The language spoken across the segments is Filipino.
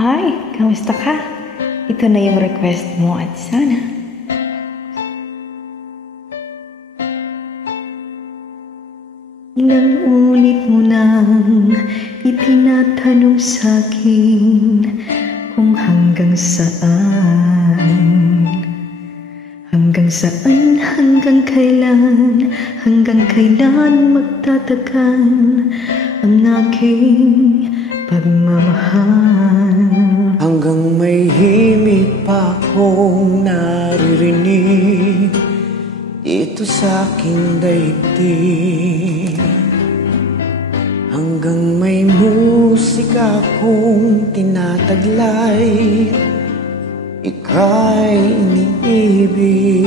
Hi, kamusta ka? Ito na yung request mo at sana ilang ulit mo nang itinatanong sa'kin kung hanggang saan, hanggang kailan magtatagal ang aking pagmamahal. Hanggang may himig pa akong naririnig dito sa aking daigdig. Hanggang may musika akong tinataglay, ika'y iniibig.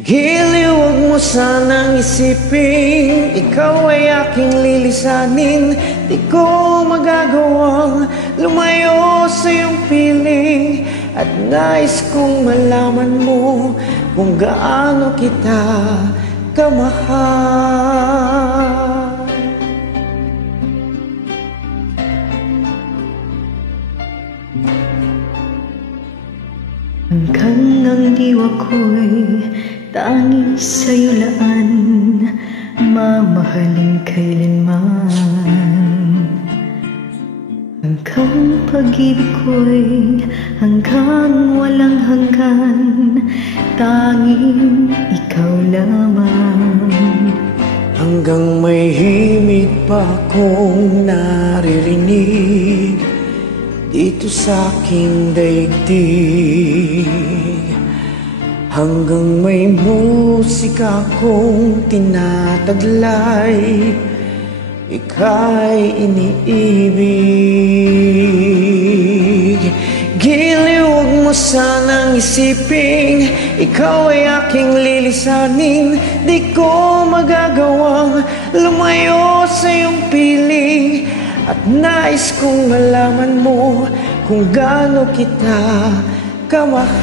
Giliw, huwag mo sanang isipin ikaw ay aking lilisanin. Di ko magagawang lumayo sa iyong piling, at nais kong malaman mo kung gaano kita kamahal. Hanggang ang diwa ko'y tanging sa'yo laan, mamahalin kailanman. Hanggang pag-ibig ko'y hanggang walang hanggan, tanging ikaw lamang. Hanggang may himig pa akong naririnig dito sa aking daigdig. Hanggang may musika akong tinataglay, ika'y iniibig. Giliw, huwag mo sanang isipin ikaw ay aking lilisanin. Di ko magagawang lumayo sa iyong piling, at nais kong malaman mo kung gaano kita kamahal.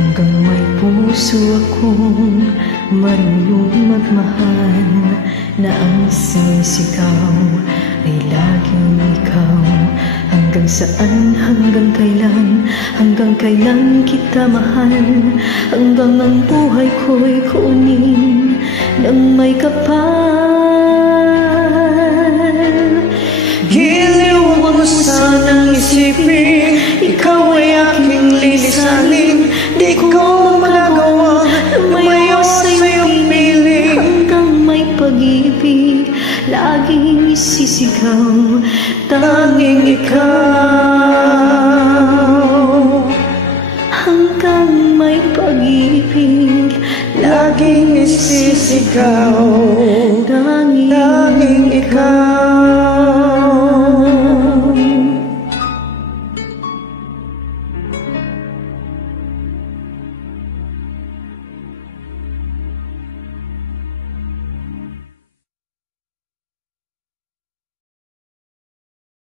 Hanggang may puso akong marunong magmahal, na ang sinisigaw ay laging ikaw. Hanggang saan, hanggang kailan kita mahal, hanggang ang buhay ko'y kunin ng may kapal. Giliw, huwag mo sanang isipin ikaw ay aking lilisanin. Di ko magagawang lumayo sa iyong piling, hanggang may pag-ibig laging isisigaw, tanging ikaw. Hanggang may pag-ibig laging isisigaw,